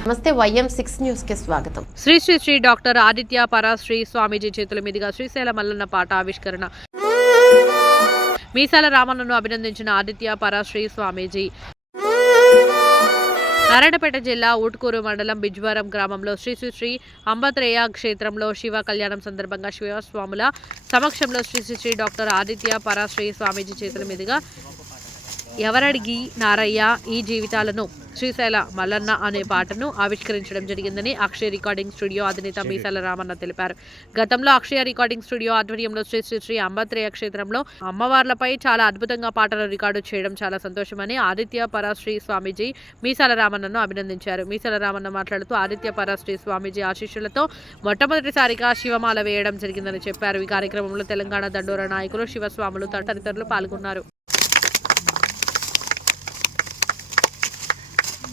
నమస్తే YM six న్యూస్కి స్వాగతం. శ్రీ శ్రీ శ్రీ డాక్టర్ ఆదిత్య పరాశ్రీ స్వామీజీ చేతుల మీదుగా శ్రీశైల మల్లన్న పాట ఆవిష్కరణ మీసాల రామన్నను అభినందించిన ఆదిత్య పరాశ్రీ స్వామీజీ. నారాయణపేట జిల్లా ఊట్కూరు మండలం బిజ్వరం గ్రామంలో శ్రీ శ్రీ శ్రీ అంబత్రేయ క్షేత్రంలో శివ కళ్యాణం సందర్భంగా శివస్వాముల సమక్షంలో శ్రీ శ్రీ శ్రీ డాక్టర్ ఆదిత్య పరాశ్రీ స్వామీజీ చేతుల మీదుగా ఎవరడిగి నారయ్య ఈ జీవితాలను శ్రీశైల మల్లన్న అనే పాటను ఆవిష్కరించడం జరిగిందని అక్షయ రికార్డింగ్ స్టూడియో అధినేత మీసాల రామన్న తెలిపారు. గతంలో అక్షయ రికార్డింగ్ స్టూడియో ఆధ్వర్యంలో శ్రీ శ్రీ శ్రీ అంబత్రేయ క్షేత్రంలో అమ్మవార్లపై చాలా అద్భుతంగా పాటలు రికార్డు చేయడం చాలా సంతోషమని ఆదిత్య పరాశ్రీ స్వామీజీ మీసాల రామన్నను అభినందించారు. మీసాల రామన్న మాట్లాడుతూ ఆదిత్య పరాశ్రీ స్వామీజీ ఆశీస్సులతో మొట్టమొదటిసారిగా శివమాల వేయడం జరిగిందని చెప్పారు. ఈ కార్యక్రమంలో తెలంగాణ దండోర నాయకులు శివస్వాములు తదితరులు పాల్గొన్నారు నాకు పంపిస్తే నేను మా ఫామ్లో ప్రూఫ్లో పెడతాను స్టేట్ పెట్టండి ఫోటో దించండి.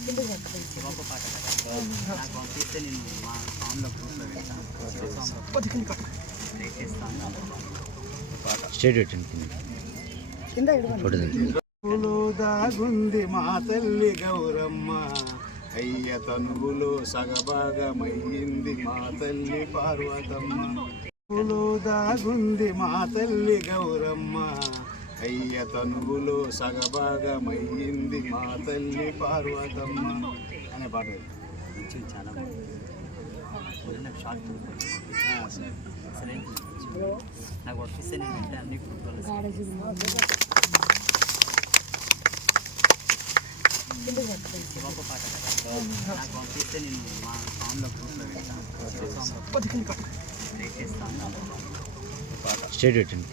తనువులో దాగుంది మా తల్లి గౌరమ్మ. అయ్య తనువులో సగభాగమయ్యింది మా తల్లి పార్వతమ్మ. తనువులో దాగుంది మా తల్లి గౌరమ్మ. అయ్య తనువులో సగభాగమయ్యింది తల్లి పార్వతమ్మ అనే పాట చాలా నాకు షార్ట్ సరే. నాకు నేను అన్ని శివప్ప పాట కదా. నాకు పంపిస్తే నేను మా ఫామ్లో ప్రూఫ్లో పెడతాను స్టేట్ పెట్టండి.